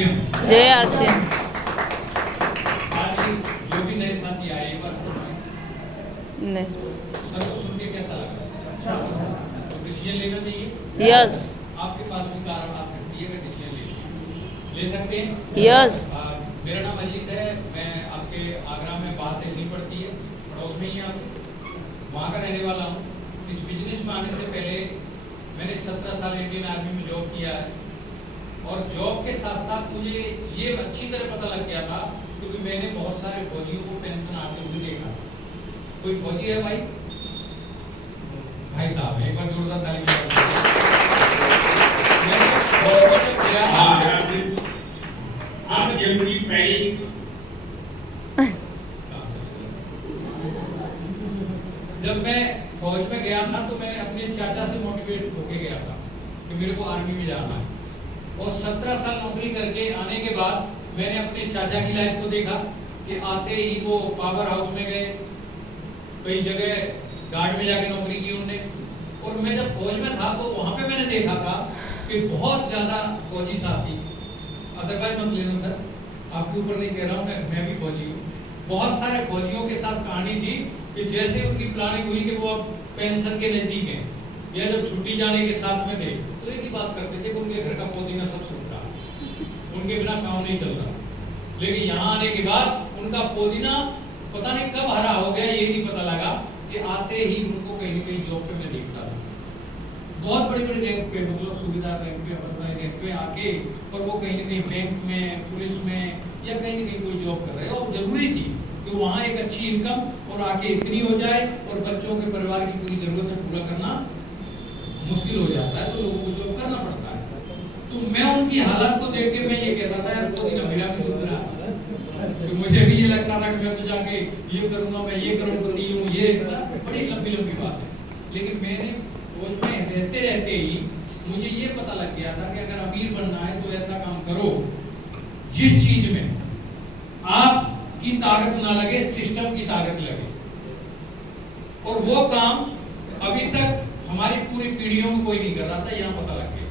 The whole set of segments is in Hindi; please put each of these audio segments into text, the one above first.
आरसीएम। जय आरसीएम। आज जो भी नए साथी आए एक बार नहीं सर को सुन के कैसा लगा? अच्छा, तो डिसीजन लेना चाहिए। यस आपके पास भी कार आ सकती है, अगर डिसीजन ले सकते हैं। यस मेरा नाम अजीत है, मैं आपके आगरा में बात तहसील पड़ती है, पड़ोस में ही आप, वहाँ का रहने वाला हूँ। इस बिजनेस में आने से पहले मैंने 17 साल इंडियन आर्मी में जॉब किया है, और जॉब के साथ साथ मुझे ये अच्छी तरह पता लग गया था, क्योंकि मैंने बहुत सारे फौजियों को पेंशन आते हुए देखा। कोई फौजी है भाई? भाई साहब, एक बार जोरदार ताली बजाओ। मैंने फौज में जब गया था, जब मैं फौज में गया था तो मैं अपने चाचा से मोटिवेट होके गया था कि मेरे को आर्मी में जाना है, और 17 साल नौकरी करके आने के बाद मैंने अपने चाचा की लाइफ को देखा कि आते ही वो पावर हाउस में गए, कई जगह गार्ड में जाके नौकरी की उन्होंने, और मैं जब फौज में था तो वहां पे मैंने देखा था कि बहुत ज्यादा फौजी साथी, अदरवाइज मत लेना सर, आपके ऊपर नहीं कह रहा हूँ, मैं भी फौजी हूँ। बहुत सारे फौजियों के साथ कहानी थी कि जैसे उनकी प्लानिंग हुई कि वो अब पेंशन के नजदीक हैं या जब छुट्टी जाने के साथ में थे, तो एक ही बात करते थे कि उनके घर का पुदीना सब सूख रहा, उनके बिना काम नहीं चल रहा। लेकिन यहाँ आने के बाद उनका पुदीना पता नहीं कब हरा हो गया, ये नहीं पता लगा कि आते ही उनको कहीं न कहीं जॉब पे मैं देखता था। बहुत बड़े बड़े रैंक पे, मतलब सुविधा रैंक पे, अपना रैंक पे आके, और वो कहीं न कहीं बैंक में, पुलिस में या कहीं न कहीं कोई जॉब कर रहे हैं, और जरूरी थी कि वहाँ एक अच्छी इनकम और आके इतनी हो जाए और बच्चों के परिवार की पूरी जरूरतें पूरा करना मुश्किल हो जाता है, तो लोगों को जॉब करना पड़ता है। तो मैं उनकी हालत को देख के मैं ये कहता था, यार पुदीना मेरा भी सुधरा। तो मुझे भी ये लगता था कि मैं तो जाके ये करूंगा, मैं ये करोड़पति हूँ, ये बड़ी लंबी लंबी बात है। लेकिन मैंने फौज में रहते रहते ही मुझे ये पता लग गया था कि अगर अमीर बनना है तो ऐसा काम करो जिस चीज में आपकी ताकत ना लगे, सिस्टम की ताकत लगे। और वो काम अभी तक हमारी पूरी पीढ़ियों को कोई नहीं कर रहा था, यहाँ पता लग गया।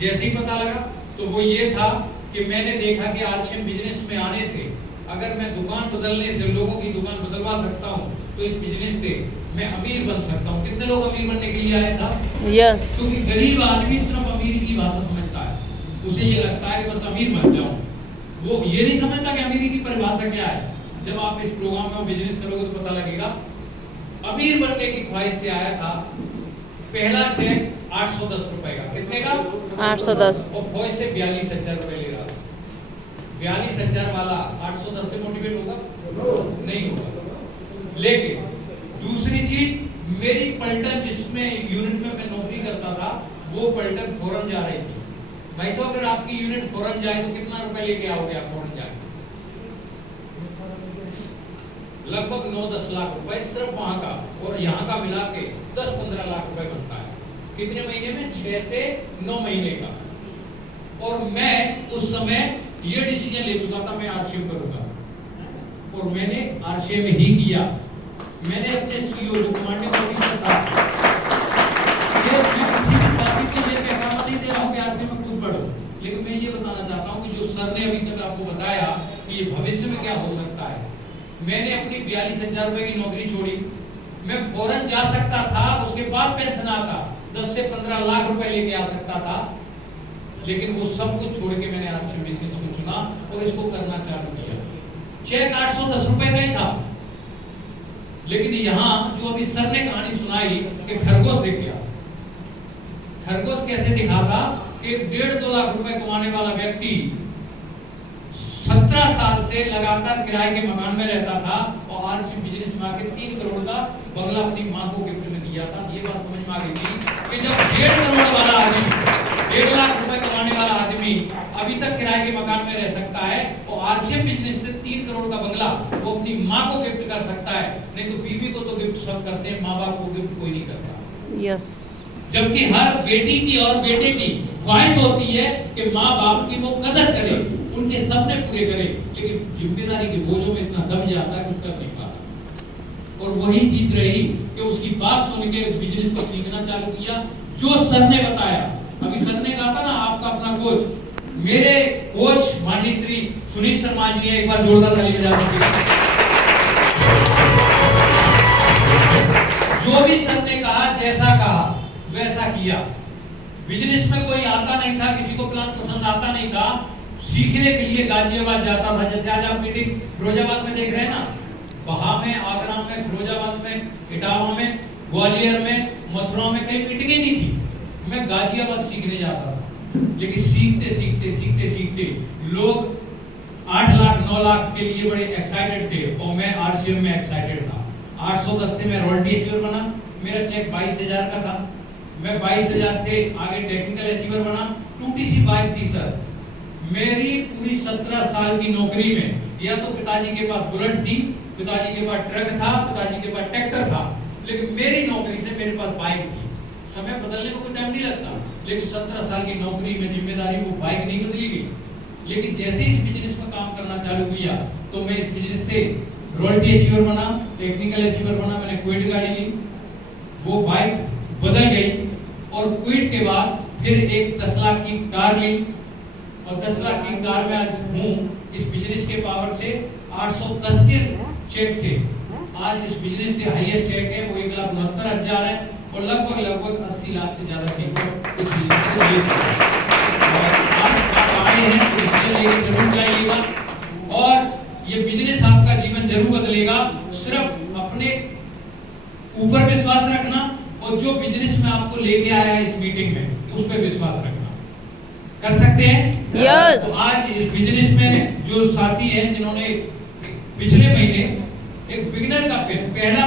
जैसे ही पता लगा तो वो ये था कि मैंने देखा कि आरसीएम बिजनेस में आने से अगर मैं दुकान बदलने से लोगों की दुकान बदलवा सकता हूँ, तो इस बिजनेस से मैं अमीर बन सकता हूँ। कितने लोग अमीर बनने के लिए आए साहब? यस। क्योंकि गरीब आदमी सिर्फ अमीर की भाषा समझता है, उसे ये लगता है कि बस अमीर बन जाऊं, वो ये नहीं समझता कि अमीरी की परिभाषा क्या है। जब आप इस प्रोग्राम में बिजनेस करोगे तो पता लगेगा। अमीर बनने की ख्वाहिश से आया था। पहला चेक 810 रुपए का, कितने का? 810। और फौज से 42,000 रुपए ले रहा था। 42,000 वाला 810 से मोटिवेट होगा? नहीं होगा। लेकिन दूसरी चीज, मेरी पलटन जिसमें यूनिट में मैं नौकरी करता था, वो पलटन फौरन जा रही थी। भाई साहब, अगर आपकी यूनिट फौरन जाए तो कितना रुपए लेके आओगे आप फौरन जाके? लगभग 9-10 लाख रुपए सिर्फ वहां का, और यहाँ का मिला के 10-15 लाख रुपए बनता है। कितने महीने में? 6 से 9 महीने का। और मैं उस समय ये डिसीजन ले चुका था, मैं आरसीएम करूंगा, और मैंने आरसीएम ही किया। मैंने अपने सीईओ जो कमांडिंग ऑफिसर था, मैं किसी भी साथी को ये कहना नहीं दे रहा हूँ कि आरसीएम में कूद पड़ो, लेकिन मैं ये बताना चाहता हूँ कि जो सर ने अभी तक आपको बताया कि ये भविष्य में क्या हो सकता है। मैंने अपनी 42,000 रुपए की नौकरी छोड़ी, मैं फौरन जा सकता था, उसके बाद पेंशन आता, 10 से 15 लाख रुपए लेके आ सकता था, लेकिन वो सब कुछ छोड़ के मैंने आरसीएम बिजनेस को चुना और इसको करना चालू किया। चेक 810 रुपए का ही था, लेकिन यहाँ जो अभी सर ने कहानी सुनाई कि खरगोश दिख गया। खरगोश कैसे दिखा था कि 1.5-2 लाख रुपए कमाने वाला व्यक्ति 17 साल से लगातार किराए के मकान में रहता था, और आरसीएम बिजनेस में आके 3 करोड़ का बंगला अपनी मां को गिफ्ट में दिया था। ये बात समझ में आ गई थी कि जब 1.5 करोड़ वाला आदमी, 1.5 लाख रुपए कमाने वाला आदमी अभी तक किराए के मकान में रह सकता है, और आरसीएम बिजनेस से 3 करोड़ का बंगला वो अपनी मां को गिफ्ट कर सकता है। नहीं तो बीवी को तो गिफ्ट सब करते हैं, माँ बाप को गिफ्ट कोई नहीं करता। यस। जबकि हर बेटी की और बेटे की ख्वाहिश होती है कि माँ बाप की वो कदर करे, उनके सपने पूरे करे, लेकिन जिम्मेदारी के बोझों में इतना दब जाता है कुछ कर नहीं पाता। और वही चीज रही कि उसकी बात सुन के इस बिजनेस को सीखना चालू किया, जो सर ने बताया। अभी सर ने कहा था ना, आपका अपना कोच मेरे कोच माननीय श्री सुनील शर्मा जी ने एक बार जोरदार ताली बजा दीजिए। जो भी सर ने कहा, जैसा कहा वैसा किया। बिजनेस में कोई आता नहीं था, किसी को प्लान पसंद आता नहीं था, सीखने के लिए गाजियाबाद जाता था। जैसे आज आप मीटिंग फिरोजाबाद में देख रहे हैं ना, वहां में, आगरा में, फिरोजाबाद में, इटावा में, ग्वालियर में, मथुरा में कई मीटिंगें नहीं थी। मैं गाजियाबाद सीखने जाता था, लेकिन सीखते सीखते सीखते सीखते लोग 8 लाख 9 लाख के लिए बड़े एक्साइटेड थे और मैं आरसीएम में एक्साइटेड था। 810 से मैं रॉयल्टी अचीवर बना, मेरा चेक 22,000 का था। मैं 22,000 से आगे टेक्निकल अचीवर बना। टूटी सी बाइक थी सर, मेरी पूरी 17 साल की नौकरी में या तो पिताजी के पास बुलेट थी, पिताजी के पास ट्रक था, पिताजी के पास ट्रैक्टर था, लेकिन मेरी नौकरी से मेरे पास बाइक थी। समय बदलने में कोई टाइम नहीं लगता, लेकिन 17 साल की नौकरी में जिम्मेदारी वो बाइक नहीं बदली गई। लेकिन जैसे इस बिजनेस में काम करना चालू किया तो मैं इस बिजनेस से रॉयल्टी अचीवर बना, टेक्निकल अचीवर बना। मैंने क्विड गाड़ी ली, वो बाइक बदल गई और क्विड के बाद फिर एक 10 लाख की कार ली और 10 लाख की कार में आज हूँ। इस बिजनेस के पावर से 810 के चेक से आज इस बिजनेस से हाईएस्ट चेक है वो 1,69,000 है और लगभग 80 लाख से ज्यादा चेक इस बिजनेस से लिए। आज आप आए हैं तो इसलिए लेके जरूर जाइएगा और ये बिजनेस आपका जीवन जरूर बदलेगा। सिर्फ अपने ऊपर विश्वास रखना और जो बिजनेस में आपको लेके आया इस मीटिंग में उस पर विश्वास रखना। कर सकते हैं? यस। तो आज इस बिजनेस में जो साथी हैं जिन्होंने पिछले महीने एक बिगिनर का पहला